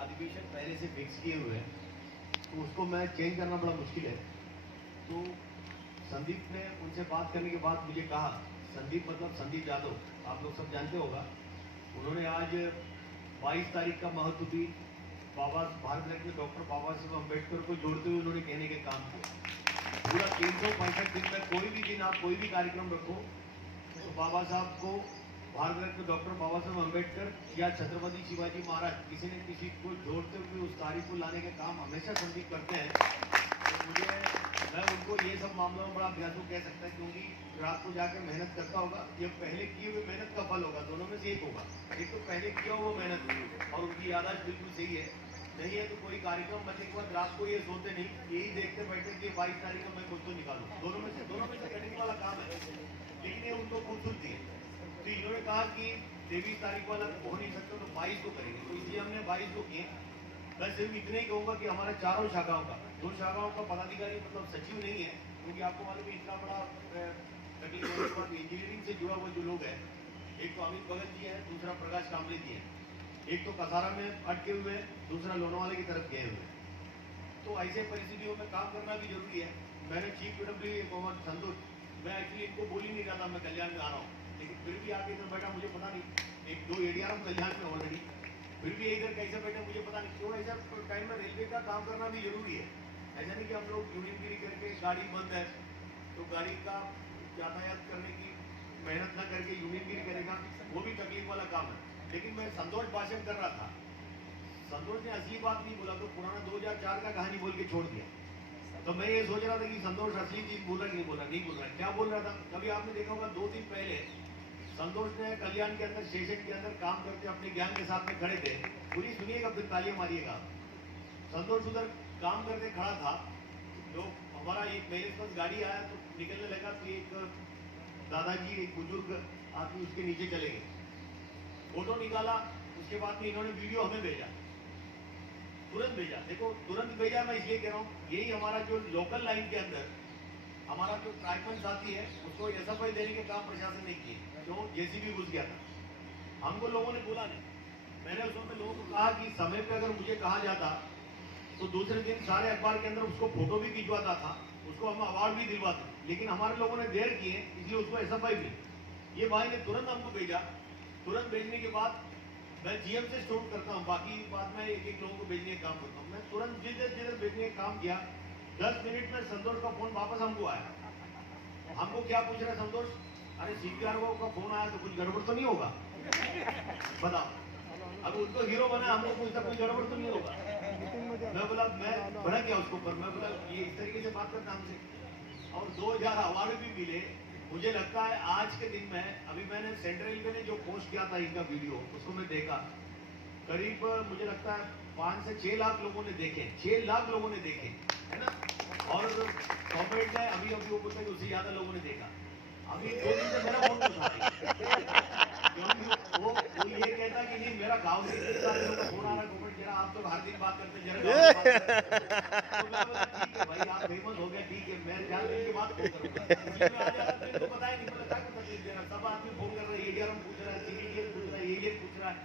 अधिवेशन पहले से फिक्स किए हुए हैं, तो उसको मैं चेंज करना बड़ा मुश्किल है। तो संदीप ने उनसे बात करने के बाद मुझे कहा, संदीप मतलब संदीप यादव, आप लोग सब जानते होगा, उन्होंने आज 22 तारीख का महत्व भी भारत रत्न डॉक्टर बाबा साहब अम्बेडकर को जोड़ते हुए उन्होंने कहने के काम किया। पूरा 365 दिन में कोई भी दिन आप कोई भी कार्यक्रम रखो तो बाबा साहब को, भारत रत्न डॉक्टर बाबा साहब अम्बेडकर या छत्रपति शिवाजी महाराज, किसी न किसी को जोड़ते हुए उस तारीख को लाने का काम हमेशा संदीप करते हैं। तो मैं उनको ये सब मामलों में बड़ा अभ्यासू कह सकता है, क्योंकि रात को जाकर मेहनत करता होगा, ये पहले किए हुए मेहनत का फल होगा, दोनों में से एक होगा। एक तो पहले किया हुआ मेहनत और उनकी याददाश्त बिल्कुल सही है, नहीं है तो कोई कार्यक्रम बनने के बाद रात को ये सोते नहीं, यही देखते बैठे कि 22 तारीख को मैं कुछ तो निकालूं। दोनों में से कटिंग वाला काम है, लेकिन ये उनको खूबसूरती है। तो इन्होंने कहा कि 23 तारीख वाला हो नहीं सकता तो 22 को करेंगे, तो इसलिए हमने 22 को किए। मैं सिर्फ इतना ही कहूँगा कि हमारे चारों शाखाओं का, 2 शाखाओं का पदाधिकारी मतलब सचिव नहीं है, क्योंकि आपको मालूम है इतना बड़ा तकलीफ होने के बाद इंजीनियरिंग से जुड़ा हुआ जो लोग है, एक तो अमित भगत जी है, दूसरा प्रकाश कामले जी है, एक तो कसारा में अटके हुए हैं, दूसरा लोनावाले की तरफ गए हुए हैं। तो ऐसे परिस्थितियों में काम करना भी जरूरी है। मैंने चीफ पीडब्ल्यू मोहम्मद संतोष, मैं एक्चुअली इनको बोल ही नहीं रहा था मैं कल्याण में आ रहा हूँ, लेकिन फिर भी आके इधर बैठा, मुझे पता नहीं, 1-2 एडीआर कल्याण में ऑलरेडी, फिर भी इधर कैसे बैठे मुझे पता नहीं क्यों। ऐसा टाइम में रेलवे का काम करना भी जरूरी है। ऐसा नहीं कि हम लोग यूनियनगिरी करके गाड़ी बंद है तो गाड़ी का यातायात करने की मेहनत न करके यूनियनगिरी करेगा, वो भी तकलीफ वाला काम है। लेकिन मैं संतोष भाषण कर रहा था, संतोष ने असली बात नहीं बोला, तो पुराना 2004 का कहानी बोल के छोड़ दिया। तो मैं ये सोच रहा था कि संतोष असली चीज बोल रहा कि नहीं बोल रहा, क्या बोल रहा था। कभी आपने देखा होगा 2 दिन पहले संतोष ने कल्याण के अंदर स्टेशन के अंदर काम करते अपने ज्ञान के साथ में खड़े थे, पूरी सुनिएगा फिर तालियां मारिएगा। संतोष उधर काम करते खड़ा था, लोग हमारा एक मेरे पास गाड़ी आया तो निकलने लगा तो एक दादाजी, एक बुजुर्ग आदमी उसके नीचे चले गए, फोटो निकाला, उसके बाद में इन्होंने वीडियो हमें भेजा, तुरंत भेजा। देखो तुरंत भेजा, मैं इसलिए कह रहा हूँ, यही हमारा जो लोकल लाइन के अंदर हमारा जो ट्राइबल साथी है उसको एसएफआई देने के काम प्रशासन ने किए, क्यों जेसीबी घुस गया था, हमको लोगों ने बोला नहीं। मैंने उस समय लोगों को कहा कि समय पे अगर मुझे कहा जाता तो दूसरे दिन सारे अखबार के अंदर उसको फोटो भी खिंचवाता था, उसको हम अवार्ड भी दिलवाते, लेकिन हमारे लोगों ने देर किए, इसलिए उसको एसएफआई भी। ये भाई ने तुरंत हमको भेजा, तुरंत भेजने के बाद मैं जीएम से स्टोर करता हूँ, बाकी बाद में एक लोगों को भेजने का काम करता हूँ। मैं तुरंत जिधर भेजने का काम किया, 10 मिनट में संतोष का फोन वापस हमको आया। हमको क्या पूछ रहा है संतोष, अरे सीपीआरओ का फोन आया तो कुछ गड़बड़ तो नहीं होगा, बताओ। अब उनको हीरो बना, हमको पूछता कोई गड़बड़ तो नहीं होगा। मैं बोला, मैं भड़क गया उसके ऊपर, मैं बोला ये इस तरीके से बात करता हमसे। और 2000 अवार्ड भी मिले। मुझे लगता है आज के दिन में, अभी मैंने सेंट्रल रेलवे ने जो पोस्ट किया था इनका वीडियो, उसको मैं देखा, करीब मुझे लगता है 5 से 6 लाख लोगों ने देखे, 6 लाख लोगों ने देखे, है ना। और कॉर्पोरेट में अभी वो बोलते हैं उससे ज्यादा लोगों ने देखा। अभी 2 दिन से मेरा फोन उठा क्योंकि वो ये कहता कि नहीं मेरा गाँव से फोन आ रहा है, गवर्नमेंट जरा आप तो हर दिन बात करते जरा तो मैं बोला ठीक है भाई, आप फेमस हो गए, ठीक है, मैं 4 दिन के बाद फोन करूंगा। तो पता ही नहीं मतलब क्या तकलीफ देना, सब आदमी फोन कर रहे हैं, एडीआरएम पूछ रहा है, सीडीडीएम पूछ रहा है, ये पूछ रहा है,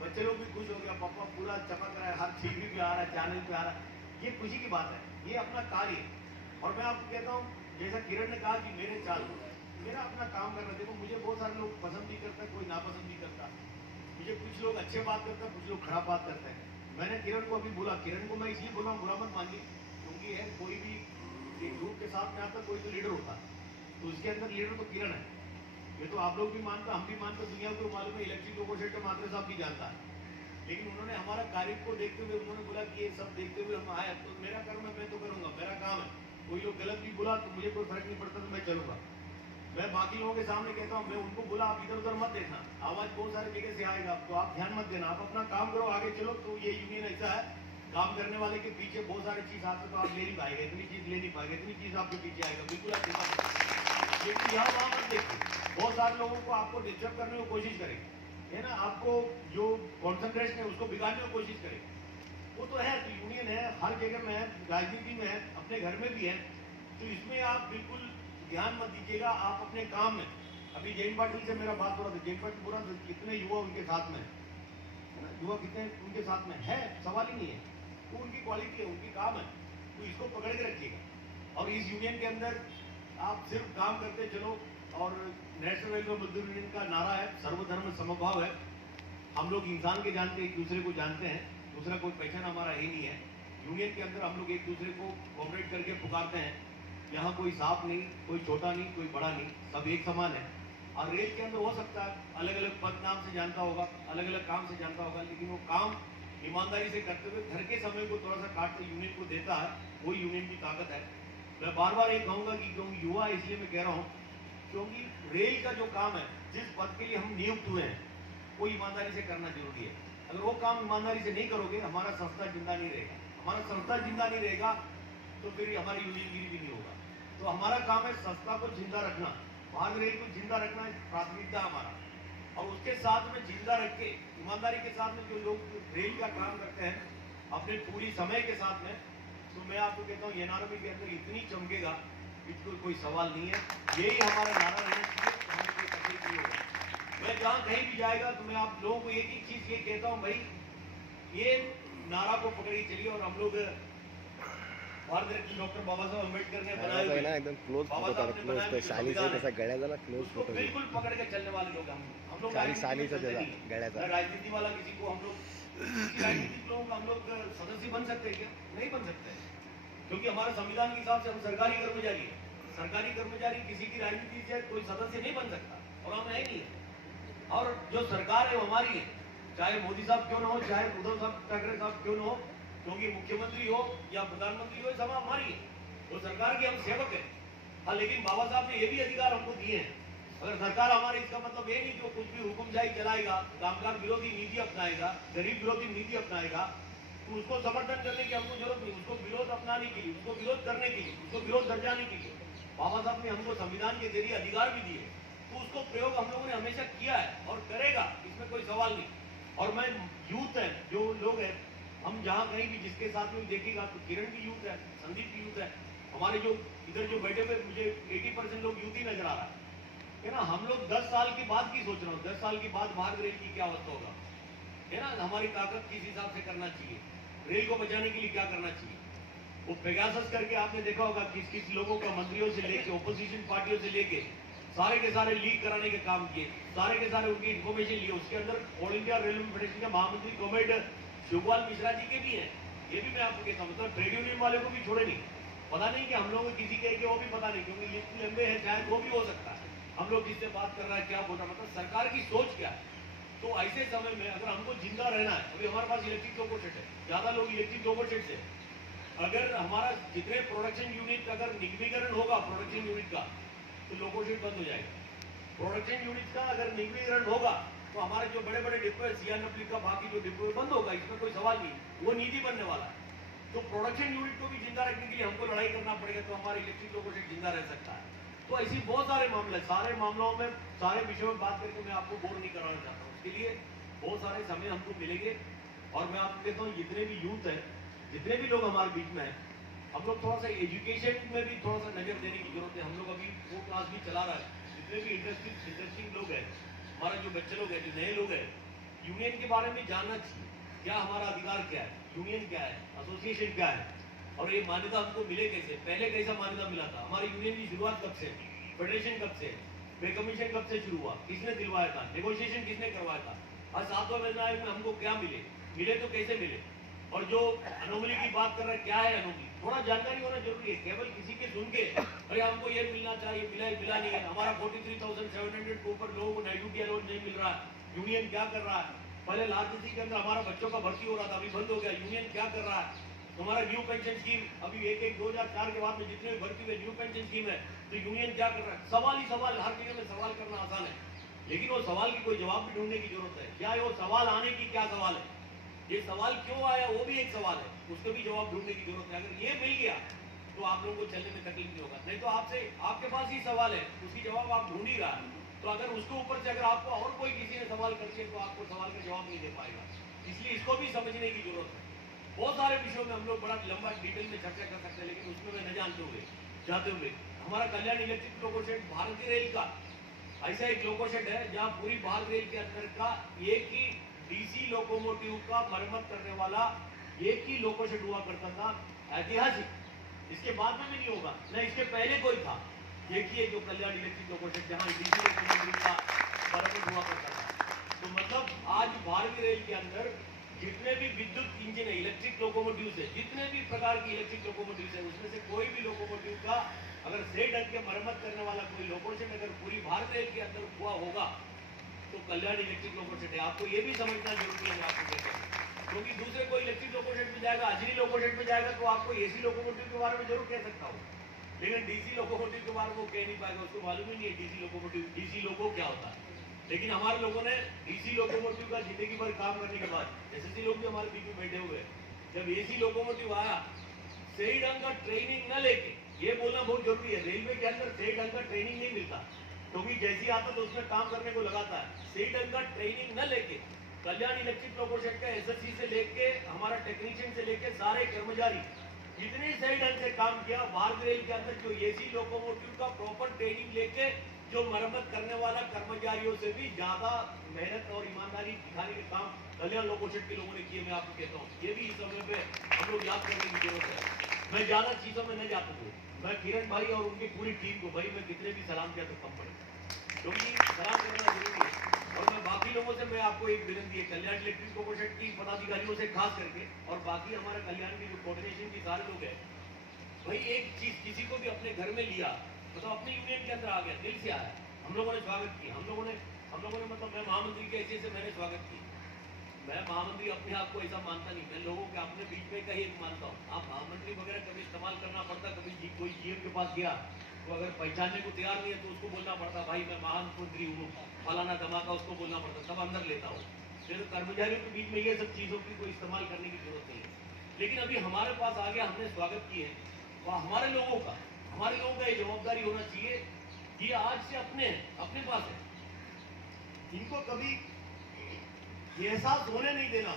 बच्चे लोग भी खुश हो गया, पापा पूरा चमक रहा है, हर टीवी पे आ रहा है, चैनल पे आ रहा है, ये खुशी की बात है, ये अपना कार्य। और मैं आपको कहता हूँ, जैसा किरण ने कहा कि मेरे चाल, मेरा अपना काम करना, देखो मुझे बहुत सारे लोग पसंद भी करते हैं, कोई नापसंद भी करता, मुझे कुछ लोग अच्छे बात करते हैं, कुछ लोग खराब बात करते हैं। मैंने किरण को अभी बोला, किरण को मैं इसलिए बोला बुरा मत मानिए, क्योंकि है कोई भी एक ग्रुप के साथ में आता कोई तो लीडर होता, तो उसके अंदर लीडर तो किरण है। ये तो आप लोग भी मानते, हम भी मानते, दुनिया को मालूम है, इलेक्ट्रिक लोको मात्र साहब भी जानता है। लेकिन उन्होंने हमारा कार्य को देखते हुए उन्होंने बोला कि ये सब देखते हुए हम आए, तो मेरा कर्म है, मैं तो करूंगा, मेरा काम है। कोई लोग गलत भी बोला तो मुझे कोई फर्क नहीं पड़ता, तो मैं चलूंगा। मैं बाकी लोगों के सामने कहता हूँ, मैं उनको बोला आप इधर उधर मत देखना, आवाज बहुत सारी जगह से आएगा, तो आप ध्यान मत देना, आप अपना काम करो, आगे चलो। तो ये यूनियन ऐसा है, काम करने वाले के पीछे बहुत सारी चीज आते, तो आप ले नहीं पाएगा, इतनी चीज ले नहीं पाएगा, इतनी चीज आपके पीछे आएगा, बिल्कुल आप देखा। लेकिन यहाँ वहां मत देखिए, बहुत सारे लोगों को आपको डिस्टर्ब करने की कोशिश करेंगे, है ना, आपको जो कॉन्सेंट्रेशन है उसको बिगाड़ने की कोशिश करेंगे। वो तो है, तो यूनियन है, हर जगह में है, राजनीति में है, अपने घर में भी है, तो इसमें आप बिल्कुल ध्यान मत दीजिएगा, आप अपने काम में। अभी जैन पाटिल से मेरा बात हो रहा था, जैन पाटिल पूरा कितने युवा उनके साथ में, है ना, युवा कितने उनके साथ में है, सवाल ही नहीं है। वो उनकी क्वालिटी है, उनकी काम है, तो इसको पकड़ के रखिएगा। और इस यूनियन के अंदर आप सिर्फ काम करते चलो, और नेशनल रेलवे मजदूर यूनियन का नारा है सर्वधर्म समभाव है। हम लोग इंसान के जानते, एक दूसरे को जानते हैं, दूसरा कोई पहचान हमारा ही नहीं है। यूनियन के अंदर हम लोग एक दूसरे को कोऑपरेट करके पुकारते हैं। यहाँ कोई सांप नहीं, कोई छोटा नहीं, कोई बड़ा नहीं, सब एक समान है। और रेल के अंदर हो सकता है अलग अलग पद नाम से जानता होगा, अलग अलग काम से जानता होगा, लेकिन वो काम ईमानदारी से करते हुए घर के समय को थोड़ा सा काट के यूनियन को देता है, वो यूनियन की ताकत है। मैं बार बार ये कहूंगा कि क्योंकि युवा, इसलिए मैं कह रहा हूँ क्योंकि रेल का जो काम है, जिस पद के लिए हम नियुक्त हुए हैं, वो ईमानदारी से करना जरूरी है। अगर वो काम ईमानदारी से नहीं करोगे, हमारा संस्था जिंदा नहीं रहेगा। हमारा संस्था जिंदा नहीं रहेगा तो फिर हमारी यूनियनगिरी भी नहीं होगा। तो हमारा काम है संस्था को जिंदा रखना, भारत रेल को जिंदा रखना प्राथमिकता हमारा। और उसके साथ में जिंदा रख के ईमानदारी के साथ में जो लोग रेल का काम करते हैं अपने पूरी समय के साथ में, तो मैं आपको कहता हूँ एनआरबी के अंदर इतनी चमकेगा, इसको कोई सवाल नहीं है। यही हमारा नारा रहना चाहिए, हमें कोई तकलीफ नहीं होगा। मैं जहाँ कहीं भी जाएगा तो मैं आप लोगों को एक ही चीज ये कहता हूँ, भाई ये नारा को पकड़ के चलिए। और हम लोग भारत रत्न डॉक्टर बाबा साहब अम्बेडकर ने बनाए हुए ना एकदम क्लोज फोटो काढ, क्लोज तो शालीचा कसा गळ्याचा ना क्लोज उसको फोटो बिल्कुल पकड़ के चलने वाले लोग हम लोग शालीचा त्याचा गळ्याचा राजनीति वाला किसी को हम लोग राजनीतिक लोगों का हम लोग सदस्य बन सकते हैं क्या? नहीं बन सकते, क्योंकि हमारे संविधान के हिसाब से हम सरकारी कर्मचारी है। सरकारी कर्मचारी किसी की राजनीति से कोई सदस्य नहीं बन सकता, और हम है नहीं है। और जो सरकार है वो हमारी है, चाहे मोदी साहब क्यों ना हो, चाहे उद्धव साहब ठाकरे साहब क्यों ना हो, क्योंकि मुख्यमंत्री हो या प्रधानमंत्री हो, सब हमारी है। तो सरकार के हम सेवक है। हाँ, लेकिन बाबा साहब ने ये भी अधिकार हमको दिए हैं। अगर सरकार हमारी, इसका मतलब ये नहीं कि वो कुछ भी हुकुमशाही चलाएगा, कामकाज विरोधी नीति अपनाएगा, गरीब विरोधी नीति अपनाएगा, तो उसको समर्थन करने की हमको जरूरत नहीं। उसको विरोध अपनाने के लिए, उसको विरोध करने के लिए, उसको विरोध दर्शाने के लिए बाबा साहब ने हमको संविधान के जरिए अधिकार भी दिए, तो उसको प्रयोग हम लोगों ने हमेशा किया है और करेगा, इसमें कोई सवाल नहीं। और मैं यूथ है, जो लोग हैं, हम जहाँ कहीं भी जिसके साथ में देखिएगा तो किरण की यूथ है, संदीप की यूथ है, हमारे जो इधर जो बैठे हुए मुझे 80% लोग यूथ ही नजर आ रहा है ना। हम लोग 10 साल की बात की सोच रहे हो, 10 साल की बाद भारत रेल की क्या अवस्था होगा, है ना। हमारी ताकत किस हिसाब से करना चाहिए, रेल को बचाने के लिए क्या करना चाहिए। वो पेगासस करके आपने देखा होगा किस किस लोगों का, मंत्रियों से लेके ओपोजिशन पार्टियों से लेके सारे के सारे लीक कराने के काम किए, सारे के सारे उनकी इन्फॉर्मेशन लिए। उसके अंदर ऑल इंडिया रेलवे फेडरेशन के महामंत्री कॉमरेड शिवपाल मिश्रा जी के भी हैं। ये भी मैं आपको कहता हूँ, मतलब ट्रेड यूनियन वाले को भी छोड़े नहीं। पता नहीं कि हम लोग किसी के वो भी पता नहीं, क्योंकि लिस्ट लंबे हैं, शायद वो भी हो सकता है हम लोग किससे बात कर रहा है, क्या बोल रहा है, मतलब सरकार की सोच क्या है। तो ऐसे समय में अगर हमको जिंदा रहना है, अभी हमारे पास इलेक्ट्रिक लोको सेट है, ज्यादा लोग इलेक्ट्रिक लोको सेट से, अगर हमारा जितने प्रोडक्शन यूनिट का अगर निगमीकरण होगा प्रोडक्शन यूनिट का, तो लोको सेट बंद हो जाएगा। प्रोडक्शन यूनिट का अगर निगमीकरण होगा तो हमारे जो बड़े बड़े डिपो है, सीआरडब्ल्यू का बाकी जो डिपो बंद होगा, इसमें कोई सवाल नहीं, वो नीति बनने वाला है। तो प्रोडक्शन यूनिट को भी जिंदा रखने के लिए हमको लड़ाई करना पड़ेगा, तो हमारे इलेक्ट्रिक लोको सेट जिंदा रह सकता है। तो ऐसी बहुत सारे मामले, सारे मामलों में, सारे विषयों में बात करके मैं आपको बोर नहीं कराना चाहता हूँ। उसके लिए बहुत सारे समय हमको मिलेंगे। और मैं आपको कहता हूँ जितने भी यूथ है, जितने भी लोग हमारे बीच में है, हम लोग थोड़ा सा एजुकेशन में भी थोड़ा सा नजर देने की जरूरत है। हम लोग अभी वो क्लास भी चला रहा है, जितने भी इंटरेस्टिंग लोग हैं, हमारे जो बच्चे लोग हैं, जो नए लोग हैं, यूनियन के बारे में जानना चाहिए, क्या हमारा अधिकार क्या है, यूनियन क्या है, एसोसिएशन क्या है, और ये मान्यता हमको मिले कैसे, पहले कैसा मान्यता मिला था, हमारी यूनियन की शुरुआत कब से, फेडरेशन कब से, पे कमीशन कब से शुरू हुआ, किसने दिलवाया था, नेगोशिएशन किसने करवाया था, और 7वां वेतन आयोग में हमको क्या मिले तो कैसे मिले, और जो अनोमली की बात कर रहे हैं, क्या है अनोमली, थोड़ा जानकारी होना जरूरी है। केवल किसी के सुन के अरे हमको ये मिलना चाहिए, मिला नहीं है, हमारा 43,700 के ऊपर लोगों को नाइट्यूटी अलाउंस नहीं मिल रहा है, यूनियन क्या कर रहा है। पहले लालजी के अंदर हमारा बच्चों का भर्ती हो रहा था, अभी बंद हो गया, यूनियन क्या कर रहा है। हमारा न्यू पेंशन स्कीम अभी 2004 के बाद में जितने भी भर्ती हुए न्यू पेंशन स्कीम है, तो यूनियन क्या कर रहा है। सवाल ही सवाल, हर जगह में सवाल करना आसान है, लेकिन वो सवाल की कोई जवाब भी ढूंढने की जरूरत है। क्या वो सवाल आने की क्या सवाल है, ये सवाल क्यों आया वो भी एक सवाल है, उसको भी जवाब ढूंढने की जरूरत है। अगर ये मिल गया तो आप लोगों को चलने में तकलीफ नहीं होगा। नहीं तो आपके पास ही सवाल है, उसकी जवाब आप ढूंढ ही रहा है, तो अगर उसके ऊपर से अगर आपको और कोई किसी ने सवाल कर दिया तो आपको सवाल का जवाब नहीं दे पाएगा। इसलिए इसको भी समझने की जरूरत है। बहुत सारे विषयों में हम लोग बड़ा लंबा डिटेल में चर्चा कर सकते हैं, लेकिन उसमें मैं न जाते हुए हमारा कल्याण इलेक्ट्रिक लोको शेड भारतीय रेल का ऐसा एक लोको शेड है जहाँ पूरी भारत रेल के अंदर का एक ही डीसी लोकोमोटिव का मरम्मत करने वाला एक ही लोको शेड हुआ करता था, ऐतिहासिक। इसके बाद में भी नहीं होगा, न इसके पहले कोई था। देखिए जो कल्याण इलेक्ट्रिक लोको शेड जहाँ डीसी लोकोमोटिव का मरम्मत हुआ करता था। तो मतलब आज भारतीय रेल के अंदर जितने भी विद्युत इंजन है, इलेक्ट्रिक लोकोमोटिव से, जितने भी प्रकार की इलेक्ट्रिक लोकोमोटिव है, उसमें से कोई भी लोकोमोटिव का अगर सही ढंग के मरम्मत करने वाला कोई लोको शेड अगर पूरी भारत रेल के अंदर हुआ होगा तो कल्याण इलेक्ट्रिक लोको शेड है। आपको ये भी समझना जरूरी है, मैं आपको कहता हूँ। क्योंकि दूसरे कोई इलेक्ट्रिक लोको शेड पे जाएगा, अजनी लोको शेड पे जाएगा तो आपको एसी लोकोमोटिव के बारे में जरूर कह सकता हूँ, लेकिन डीसी लोकोमोटिव के बारे में वो कह नहीं पाएगा, उसको मालूम ही नहीं है डीसी लोकोमोटिव, डीसी लोको क्या होता है। लेकिन हमारे लोगों ने डीसी लोकोमोटिव का जिंदगी भर काम करने के बाद एसएससी लोग भी हमारे बीच में बैठे हुए हैं, जब एसी लोकोमोटिव आया सही ढंग का ट्रेनिंग न लेके, ये बोलना बहुत जरूरी है, रेलवे के अंदर सही ढंग का ट्रेनिंग नहीं मिलता, क्योंकि जैसी आता तो उसमें काम करने को लगाता है। सही ढंग का ट्रेनिंग न लेके कल्याण इलेक्ट्रिक लोको शेड का एसएससी से लेके हमारा टेक्नीशियन से लेके सारे कर्मचारी इतने सही ढंग से काम किया। भारतीय रेल के अंदर जो एसी लोकोमोटिव का प्रॉपर ट्रेनिंग लेके जो मरम्मत करने वाला कर्मचारियों से भी ज्यादा मेहनत और ईमानदारी दिखाने के काम कल्याण लोको शेड के लोगों ने किए। मैं आपको कहता हूँ ये भी इस समय पे हम लोग याद करने की जरूरत है। मैं ज्यादा चीजों में नहीं जाता हूँ, मैं किरण भाई और उनकी पूरी टीम को भाई मैं कितने भी सलाम किया तो कम पड़े, क्योंकि सलाम करना जरूरी है। और मैं बाकी लोगों से मैं आपको एक विनती है, कल्याण इलेक्ट्रिक लोको शेड की पदाधिकारियों से खास करके और बाकी हमारे कल्याण की जो कोऑर्डिनेशन की सारे लोग हैं, भाई एक चीज किसी को भी अपने घर में लिया मतलब अपने यूनियन के अंदर आ गया, दिल से आया, हम लोगों ने स्वागत किया, हम लोगों ने मतलब मैं महामंत्री के ऐसे से मैंने स्वागत किया। मैं महामंत्री अपने आप को ऐसा मानता नहीं, मैं लोगों के अपने बीच में का ही एक मानता हूँ। आप महामंत्री वगैरह कभी इस्तेमाल करना पड़ता, कभी कोई जीएम के पास गया तो अगर पहचानने को तैयार नहीं है तो उसको बोलना पड़ता भाई मैं महामंत्री हूँ फलाना धमाका, उसको बोलना पड़ता, सब अंदर लेता हूँ। फिर कर्मचारियों के बीच में ये सब चीजों की कोई इस्तेमाल करने की जरूरत नहीं है। लेकिन अभी हमारे पास आ गया, हमने स्वागत किए, तो हमारे लोगों का ये जवाबदारी होना चाहिए कि आज से अपने पास है, इनको कभी ये एहसास होने नहीं देना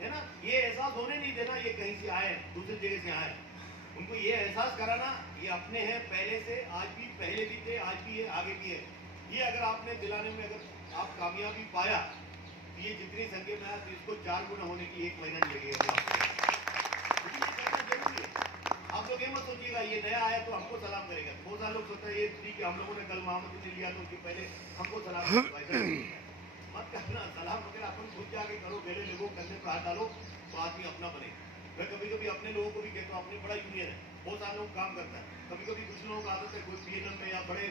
है ना, ये एहसास होने नहीं देना ये कहीं से आए दूसरी जगह से आए, उनको ये एहसास कराना ये अपने हैं पहले से, आज भी पहले भी थे, आज भी है, आगे भी है। ये अगर आपने दिलाने में अगर आप कामयाबी पाया तो ये जितनी संख्या में आया तो इसको 4 गुना होने की 1 महीना नहीं लगेगा। आप लोग ये मत सोचिएगा ये नया आया तो हमको सलाम करेगा। बहुत सारे लोग सोचते हैं ये ठीक है, हम लोगों ने कल महामंत्री ने लिया तो उसके पहले हमको सलाम मत करना, सलाम वगैरह अपन खुद जाके करो, पहले लोगों कंधे पर हाथ डालो तो आदमी अपना बने। मैं कभी कभी अपने लोगों को भी कहता हूँ, अपने बड़ा यूनियन है, बहुत सारे लोग काम करता है, कभी कभी कुछ लोगों का आदत है कोई पीएनएम में या बड़े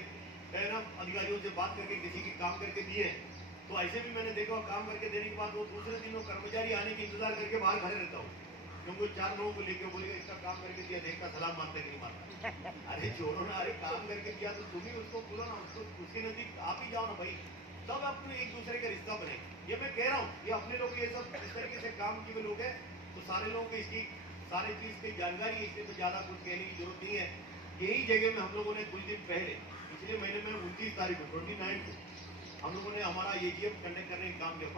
है ना अधिकारियों से बात करके किसी की काम करके दिए, तो ऐसे भी मैंने देखा काम करके देने के बाद वो दूसरे दिन वो कर्मचारी आने की इंतजार करके बाहर खड़े रहता हूँ, क्योंकि 4 लोगों को लेके बोलेगा इसका काम करके दिया, देखता सलाम मानता कि नहीं मानता। अरे छोड़ो ना, अरे काम करके दिया तो तुम ही उसको बोलो ना, उसको उसके नजदीक आप ही जाओ ना भाई, तब अपने एक दूसरे का रिश्ता बने। ये मैं कह रहा हूँ, ये अपने लोग ये सब इस तरीके से काम किए लोग हैं तो सारे लोगों को इसकी सारी चीज की जानकारी है, इसलिए ज्यादा कुछ कहने की जरूरत नहीं है। यही जगह में हम लोगों ने कुछ दिन पहले पिछले महीने में 29 तारीख को 29 को हम लोगों ने हमारा एजीएम कंडक्ट करने का काम किया,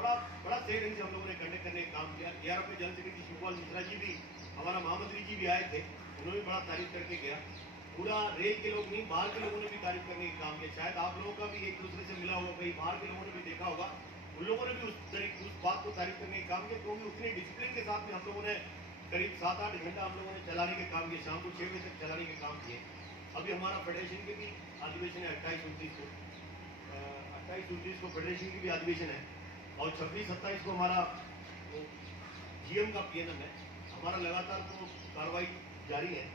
बड़ा सही ढंग से हम लोगों ने कंडक्ट करने का काम किया। 11 पे जनरल सेक्रेटरी शिवपाल मिश्रा जी भी, हमारा महामंत्री जी भी आए थे, उन्होंने भी बड़ा तारीफ करके गया। पूरा रेल के लोग नहीं बाहर के लोगों ने भी तारीफ करने का काम किया। शायद आप लोगों का भी एक दूसरे से मिला होगा, कहीं बाहर के लोगों ने भी देखा होगा, उन लोगों ने भी उस बात को तारीफ करने का काम किया, क्योंकि उतने डिसिप्लिन के साथ में हम लोगों ने करीब 7-8 घंटा हम लोगों ने चलाने के काम किए, शाम को 6 बजे तक चलाने के काम किए। अभी हमारा फेडरेशन के भी अधिवेशन है 28-29 को, 28-29 को फेडरेशन की भी अधिवेशन है और 26-27 को हमारा जीएम का पीएनएम है। हमारा लगातार तो कार्रवाई जारी है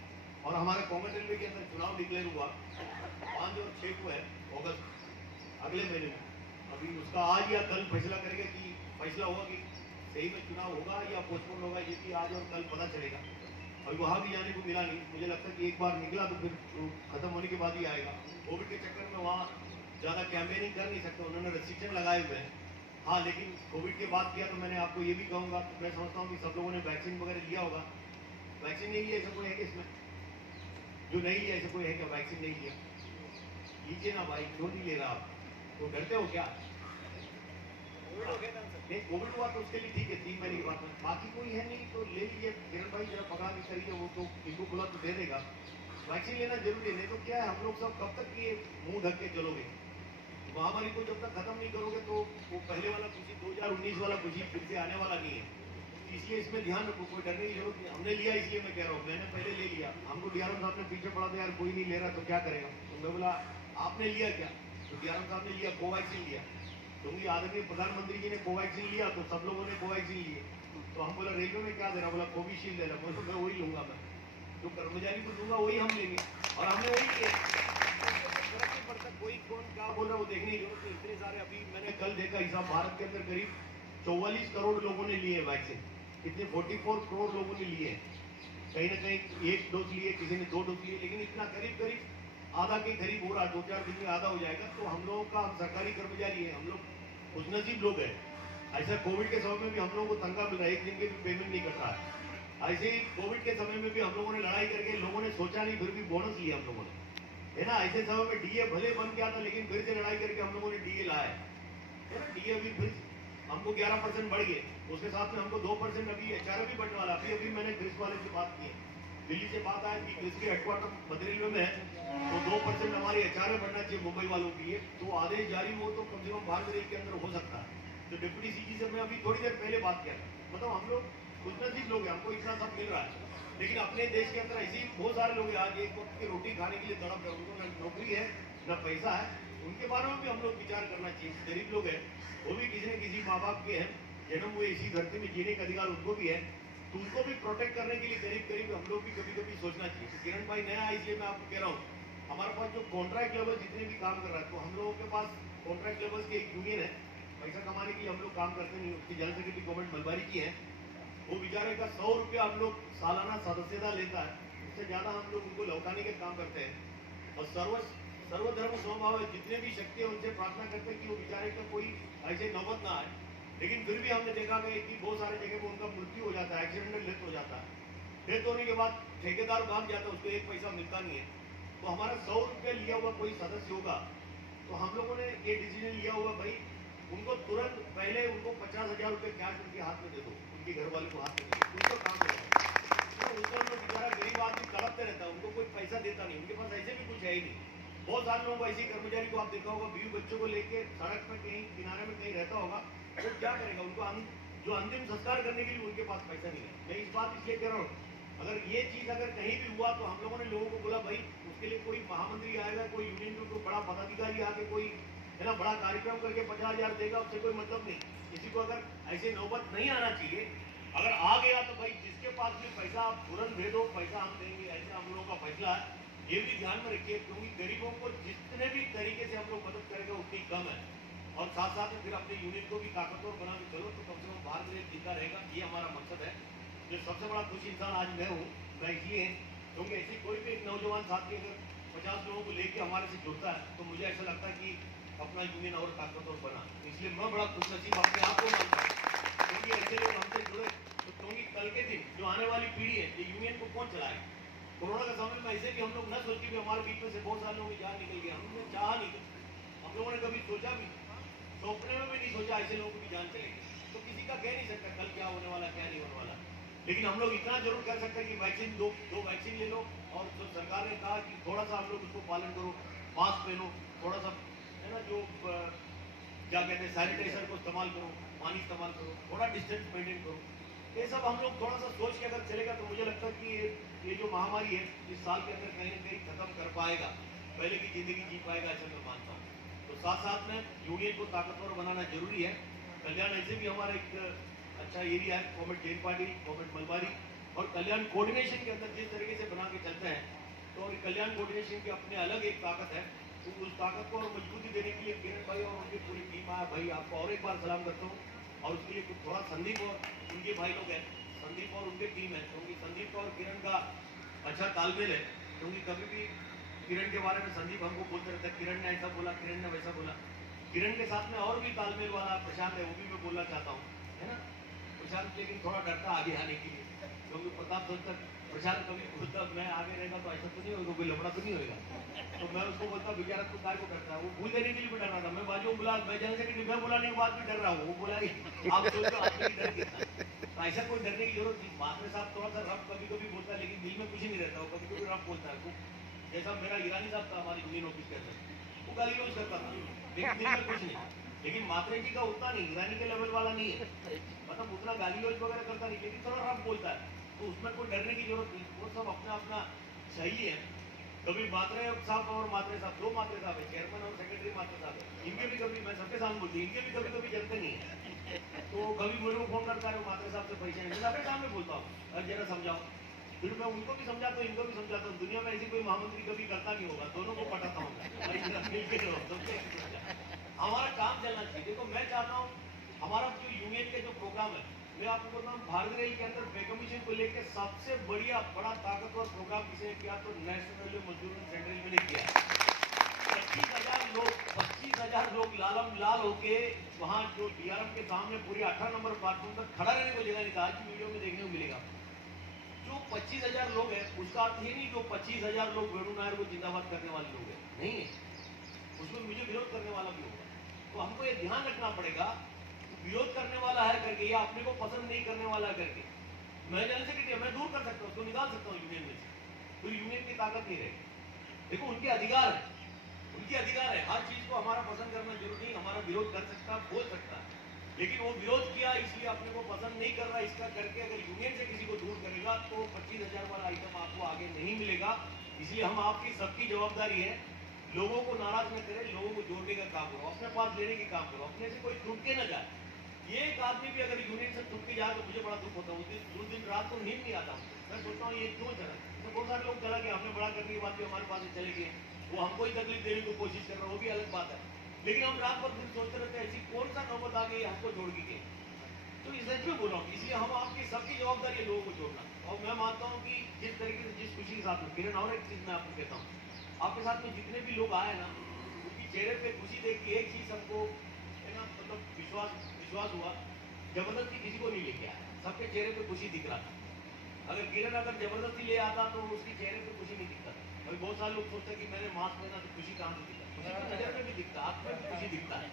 और हमारे कॉमन रेलवे के अंदर चुनाव डिक्लेयर हुआ 5 और 6 को है अगस्त अगले महीने में। अभी उसका आज या कल फैसला करेगा कि फैसला होगा कि सही में चुनाव होगा या पोस्टपोन होगा, ये कि आज और कल पता चलेगा। और वहाँ भी जाने को मिला नहीं, मुझे लगता है कि एक बार निकला तो फिर खत्म होने के बाद ही आएगा। कोविड के चक्कर में वहाँ ज़्यादा कैंपेनिंग कर नहीं सकते, उन्होंने रेस्ट्रिक्शन लगाए हुए हैं। हाँ लेकिन कोविड के बाद किया तो मैंने आपको ये भी कहूँगा, मैं समझता हूँ कि सब लोगों ने वैक्सीन वगैरह लिया होगा। वैक्सीन नहीं लिया ऐसा कोई है कि इसमें जो नहीं लिया ऐसा कोई है क्या वैक्सीन नहीं लिया? लीजिए ना भाई, क्यों नहीं ले रहा आप? तो डरते हो क्या? नहीं कोविड हुआ तो उसके लिए ठीक है 3 महीने के बाद में, बाकी कोई है नहीं तो ले लीजिए। किरण भाई जरा पकड़ा के करिए, वो तो इनको बोला तो दे देगा। वैक्सीन लेना जरूरी है, नहीं तो क्या है हम लोग सब कब तक ये मुंह ढक के चलोगे? महामारी को जब तक खत्म नहीं करोगे तो वो पहले वाला खुशी 2019 वाला खुशी फिर से आने वाला नहीं है। इसलिए इसमें ध्यान रखो, कोई डरने की जरूरत नहीं। हमने लिया इसलिए मैं कह रहा हूँ, मैंने पहले ले लिया। हमको डीआरएम साहब ने पीछे पड़ा था, यार कोई नहीं ले रहा तो क्या करेगा। तो मैं बोला आपने लिया क्या? तो डीआरएम साहब ने लिया, कोवैक्सीन लिया। क्योंकि आदरणीय प्रधानमंत्री जी ने कोवैक्सीन लिया तो सब लोगों ने कोवैक्सीन लिए। तो हम बोला रेलवे में क्या दे रहा? बोला कोविशील्ड दे रहा। बोला मैं वही लूंगा, मैं जो कर्मचारी को दूंगा वही हम लेंगे, और हमने वही किया। फर्क नहीं पड़ता कोई कौन क्या बोल रहा है, वो देखने की जरूरत नहीं। इतने सारे अभी मैंने कल देखा हिसाब, भारत के अंदर करीब 44 करोड़ लोगों ने लिए वैक्सीन। कितने 44 करोड़ लोगों ने लिए। कहीं ना कहीं एक डोज लिए, किसी ने 2 डोज लिए, लेकिन इतना करीब करीब आधा के करीब हो रहा। 2-4 दिन में आधा हो जाएगा। तो हम लोगों का, हम सरकारी कर्मचारी है, हम लोग खुशनसीब लोग हैं। ऐसा कोविड के समय में भी हम लोगों को तनख्वाह मिल रहा है, एक दिन के भी पेमेंट नहीं कट रहा है। ऐसे ही कोविड के समय में भी हम लोगों ने लड़ाई करके, लोगों ने सोचा नहीं, फिर भी बोनस लिया हम लोगों ने, है ना। ऐसे समय में डीए भले बन गया था, लेकिन फिर से लड़ाई करके हम लोगों ने डीए लाया है ना। डीए अभी फिर हमको 11% बढ़ गए, उसके साथ में हमको 2% अभी एचआरए भी बढ़ने वाला। अभी मैंने क्रिस वाले से बात की है, दिल्ली से बात आया कि क्रिस के हेडक्वार्टर मध्य रेलवे में है, तो 2% हमारी एचआरए बढ़ना चाहिए मुंबई वालों के लिए। तो आदेश जारी हो तो कम से कम भारत रेल के अंदर हो सकता है। तो डिप्टी सीजी से मैं अभी थोड़ी देर पहले बात किया, मतलब हम लोग खुशनसीब लोग हैं, हमको इतना सब मिल रहा है। लेकिन अपने देश के अंदर ऐसे ही बहुत सारे लोग हैं, आज एक वक्त की रोटी खाने के लिए तड़प रहे, उनको न नौकरी है न पैसा है। उनके बारे में भी हम लोग विचार करना चाहिए। गरीब लोग हैं, वो भी किसी न किसी माँ बाप के हैं, जन्म हुए इसी धरती में, जीने का अधिकार उनको भी है। तो उनको भी प्रोटेक्ट करने के लिए करीब करीब हम लोग भी कभी कभी सोचना चाहिए। किरण भाई नया है, इसलिए मैं आपको कह रहा हूँ, हमारे पास जो कॉन्ट्रैक्ट लेवल जितने भी काम कर रहा है, तो हम लोगों के पास कॉन्ट्रैक्ट लेवल की एक यूनियन है। पैसा कमाने के लिए हम लोग काम करते नहीं। उसकी जनरल सेक्रेटरी गवर्नमेंट मलबारी की है। वो बेचारे का 100 रुपया हम लोग सालाना सदस्यता लेता है, उससे ज्यादा हम लोग उनको लौटाने के काम करते हैं। और सर्वधर्म स्वभाव है, जितने भी शक्ति है उनसे प्रार्थना करते हैं कि वो बेचारे का कोई ऐसे नौबत ना आए। लेकिन फिर भी हमने देखा गया कि बहुत सारे जगह में उनका मृत्यु हो जाता है, एक्सीडेंटल डेथ हो जाता है। डेथ होने के बाद ठेकेदार भाग जाता है, उसको एक पैसा मिलता नहीं है। तो हमारा 100 रुपया लिया हुआ कोई सदस्य होगा, तो हम लोगों ने ये डिसीजन लिया हुआ, भाई उनको तुरंत पहले उनको 50,000 रुपये कैश उनके हाथ में दे दो, उनके घर वाले को हाथ में दे दो, उनको काम करेगा। तो उनका जो बेचारा गरीब आदमी तड़पते रहता है, उनको कोई पैसा देता नहीं, उनके पास ऐसे भी कुछ है ही नहीं। बहुत सारे लोग ऐसे कर्मचारी को आप देखा होगा, बीवी बच्चों को लेके सड़क में कहीं किनारे में कहीं रहता होगा, तो क्या करेगा? उनको जो अंतिम संस्कार करने के लिए उनके पास पैसा नहीं है। मैं इस बात इसलिए कह रहा हूँ, अगर ये चीज अगर कहीं भी हुआ तो हम लोगों ने लोगों को बोला, भाई उसके लिए कोई महामंत्री आएगा, कोई यूनियन का कोई बड़ा पदाधिकारी आके कोई, है ना, बड़ा कार्यक्रम करके 50,000 देगा, उससे कोई मतलब नहीं। किसी को अगर ऐसे नौबत नहीं आना चाहिए। अगर आ गया तो भाई जिसके पास भी पैसा आप तुरंत दे दो, पैसा हम देंगे, ऐसे हम लोगों का फैसला है। ये भी ध्यान में रखिए, क्योंकि गरीबों को जितने भी तरीके से हम लोग मदद करेंगे उतनी कम है। और साथ साथ में फिर अपने यूनियन को भी ताकतवर बना के चलो, तो कम से कम भारत देश जिंदा रहेगा, ये हमारा मकसद है। जो सबसे बड़ा खुश इंसान आज मैं हूँ, मैं इसलिए, क्योंकि ऐसी कोई भी एक नौजवान साथी अगर 50 लोगों को लेके हमारे से जुड़ता है, तो मुझे ऐसा लगता है कि अपना यूनियन और ताकतवर बना। इसलिए मैं बड़ा खुशनसीब अपने आप को मानता हूँ, क्योंकि ऐसे लोग हमसे जुड़े। तो क्योंकि कल के दिन जो आने वाली पीढ़ी है, ये यूनियन को कौन चलाएगा? कोरोना के समय में ऐसे भी हम लोग न सोच के भी हमारे बीच में से बहुत सारे लोगों की जान निकल गई, हमने चाहा नहीं था, हम लोगों ने कभी सोचा भी, सपने में भी नहीं सोचा ऐसे लोगों की भी जान चलेगी। तो किसी का कह नहीं सकता कल क्या होने वाला, क्या नहीं होने वाला। लेकिन हम लोग इतना जरूर कर सकते हैं कि वैक्सीन दो वैक्सीन ले लो, और जो सरकार ने कहा कि थोड़ा सा हम लोग उसको पालन करो, मास्क पहनो, थोड़ा सा, है ना, जो क्या कहते हैं, सैनिटाइजर को इस्तेमाल करो, पानी इस्तेमाल करो, थोड़ा डिस्टेंस मेंटेन करो। ये सब हम लोग थोड़ा सा सोच के अगर चलेगा, तो मुझे लगता है कि ये जो महामारी है इस साल के अंदर कहीं ना कहीं खत्म कर पाएगा, पहले की जिंदगी जी पाएगा, ऐसा मैं मानता हूँ। तो साथ साथ में यूनियन को ताकतवर बनाना जरूरी है। कल्याण ऐसे भी हमारा एक अच्छा एरिया है, government Jain party, government Malabari, और कल्याण कोऑर्डिनेशन के अंदर जिस तरीके से बना के चलते हैं, तो कल्याण कोऑर्डिनेशन की अपने अलग एक ताकत है। तो उस ताकत को और मजबूती देने के लिए किरण भाई और उनकी पूरी टीम आया, भाई आपको और एक बार सलाम करता हूँ। और उसके लिए कुछ थोड़ा संदीप और उनके भाई लोग हैं, संदीप और उनके टीम है, क्योंकि संदीप और किरण का अच्छा तालमेल है। क्योंकि कभी भी किरण के बारे में संदीप हमको बोलते रहता है, किरण ने ऐसा बोला, किरण ने वैसा बोला। किरण के साथ में और भी तालमेल वाला प्रशांत है, वो भी मैं बोलना चाहता हूँ, है ना। प्रशांत लेकिन थोड़ा डरता आगे आने के लिए, क्योंकि प्रताप तक प्रशांत कभी बोलता मैं आगे रहेगा तो ऐसा तो नहीं होगा, कोई लफड़ा तो नहीं होगा। तो मैं उसको बोलता बेचारा तू काय को डरता है, वो भूल देने के लिए भी डर रहा था। मैं बाजू बुला, मैं जनरल सेक्रेटरी, मैं बुलाने के बाद भी डर रहा हूँ। वो बोला आप सोचो आपने डर कितना। तो ऐसा कोई डरने की जरूरत नहीं। बात में साहब थोड़ा सा रफ कभी कभी बोलता है, लेकिन दिल में कुछ नहीं रहता, वो कभी कभी रफ बोलता है। जैसा मेरा ईरानी साहब था हमारे यूनियन ऑफिस के अंदर, वो गाली गलौज करता था, लेकिन दिल में कुछ नहीं। लेकिन मात्रे जी का उतना नहीं, ईरानी के लेवल वाला नहीं है, मतलब उतना गाली गलौज वगैरह करता नहीं, लेकिन थोड़ा रफ बोलता है, तो उसमें कोई डरने की जरूरत नहीं, वो सब अपना अपना सही है। कभी मात्रे साहब और मात्रे साहब, दो मात्रे साहब है, चेयरमैन और सेक्रेटरी मात्रे साहब है, इनके भी कभी, मैं सबके सामने बोलती, इनके भी कभी कभी जलते नहीं है, तो कभी मेरे को फोन करता है मात्रे साहब से पैसे नहीं, मैं सबके सामने बोलता हूँ, अरे जरा समझाओ, फिर मैं उनको भी समझाता हूँ, इनको भी समझाता हूँ। दुनिया में ऐसी कोई महामंत्री कभी करता नहीं होगा, दोनों को पटाता हूँ हमारा काम चलना चाहिए। देखो मैं चाहता हूँ हमारा जो यूनियन के जो प्रोग्राम है, मैं आपको बताऊँ भारतीय रेल के अंदर पे कमीशन को लेकर सबसे बढ़िया बड़ा ताकतवर प्रोग्राम किसी ने किया तो नेशनल रेलवे मजदूर सेंट्रल रेलवे ने किया। 25,000 लोग लालम लाल होके वहाँ जो डीआरएम के सामने पूरी 18 नंबर प्लेटफॉर्म तक खड़ा रहने को जगह नहीं था, आज की वीडियो में देखने को मिलेगा। जो 25,000 लोग हैं उसका अर्थ ये नहीं जो 25,000 लोग वेणु नायर को जिंदाबाद करने वाले लोग हैं, नहीं है, उसमें मुझे विरोध करने वाला भी होगा। तो हमको ये ध्यान रखना पड़ेगा, विरोध करने वाला है करके या अपने को पसंद नहीं करने वाला है करके मैं जनरल सेक्रेटरी मैं दूर कर सकता हूँ, उसको निकाल सकता हूँ यूनियन में से, तो यूनियन की ताकत नहीं रहेगी। देखो उनके अधिकार है, उनके अधिकार है, हर चीज को हमारा पसंद करना जरूरी नहीं, हमारा विरोध कर सकता, बोल सकता है, लेकिन वो विरोध किया इसलिए अपने को पसंद नहीं कर रहा, इसका करके अगर यूनियन से किसी को दूर करेगा तो 25,000 वाला आइटम आपको आगे नहीं मिलेगा। इसलिए हम आपकी सबकी जवाबदारी है, लोगों को नाराज न करें, लोगों को जोड़ने का काम करो, अपने पास लेने का काम करो, अपने से कोई छूट के न जाए। ये एक आदमी भी अगर यूनियन से छूट के जाए तो मुझे बड़ा दुख होता है, उस दिन रात को नींद नहीं आता, मैं सोचता हूँ ये क्यों चला, तो बहुत सारे लोग चला गया, हमने बड़ा करने के बाद भी हमारे पास चले गए, वो हमको ही तकलीफ देने की कोशिश कर रहा है, वो भी अलग बात है, लेकिन हम रात भर दिन सोचते रहते हैं ऐसी कौन सा नौबत आ गई हमको जोड़ के गए। तो इस सच में बोल रहा हूँ, इसलिए हम आपकी सबकी जवाबदारी है लोगों को जोड़ना, और मैं मानता हूँ कि जिस तरीके से जिस खुशी के साथ में किरण, और एक चीज मैं आपको कहता हूँ, आपके साथ में जितने भी लोग आए ना उनकी चेहरे पे खुशी देख के एक चीज हमको है ना, मतलब विश्वास हुआ, जबरदस्ती किसी को नहीं लेके आया, सबके चेहरे पे खुशी दिख रहा था। अगर किरण अगर जबरदस्ती ले आता तो उसकी चेहरे पे खुशी नहीं दिखता था। अभी बहुत सारे लोग सोचते हैं कि मैंने मास्क पहना तो खुशी कहाँ से दिखता, खुशी तो नजर में भी दिखता, आंख में भी खुशी दिखता है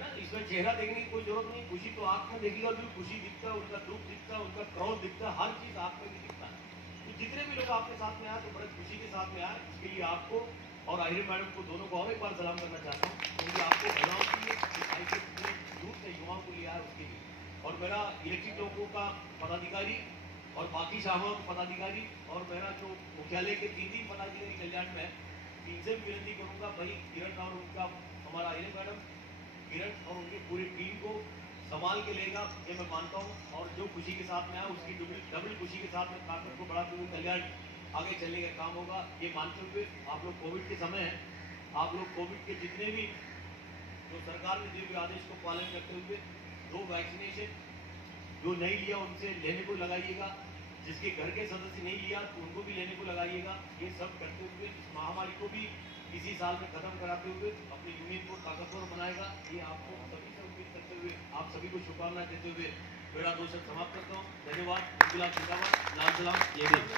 ना, इसमें चेहरा देखने की कोई जरूरत नहीं, खुशी तो आंख में देखेगा तो खुशी दिखता है, उनका दुख दिखता है, उनका क्रोध दिखता है, हर चीज आंख में भी दिखता है। तो जितने भी लोग आपके साथ में आए तो बड़े खुशी के साथ में आए, इसके लिए आपको और आहिर मैडम को दोनों को और एक बार सलाम करना चाहता हूँ, क्योंकि आपको महिलाओं के लिए दूर से युवाओं को लिया है उसके लिए, और मेरा इलेक्ट्रिक लोगों का पदाधिकारी और बाकी शाखाओं के पदाधिकारी और मेरा जो मुख्यालय के तीन पदाधिकारी कल्याण में, इनसे भी विनती करूंगा भाई किरण और उनका हमारा आहिर मैडम किरण और उनकी पूरी टीम को संभाल के लेगा, ये मैं मानता हूँ, और जो खुशी के साथ में आया उसकी डबल खुशी के साथ में ताकत को बढ़ाते हुए कल्याण आगे चलने का काम होगा, ये मानते हुए आप लोग कोविड के समय है, आप लोग कोविड के जितने भी जो सरकार ने दिए हुए आदेश को पालन करते हुए 2 वैक्सीनेशन जो नहीं लिया उनसे लेने को लगाइएगा, जिसके घर के सदस्य नहीं लिया तो उनको भी लेने को लगाइएगा। ये सब करते हुए इस महामारी को भी इसी साल में खत्म कराते हुए अपनी यूनियन को ताकतवर बनाएगा, ये आपको सभी से उम्मीद करते हुए आप सभी को शुभकामनाएं देते हुए मेरा 2 शब्द समाप्त करता हूँ। धन्यवाद, जिंदाबाद, लाल सलाम, जय हिंद।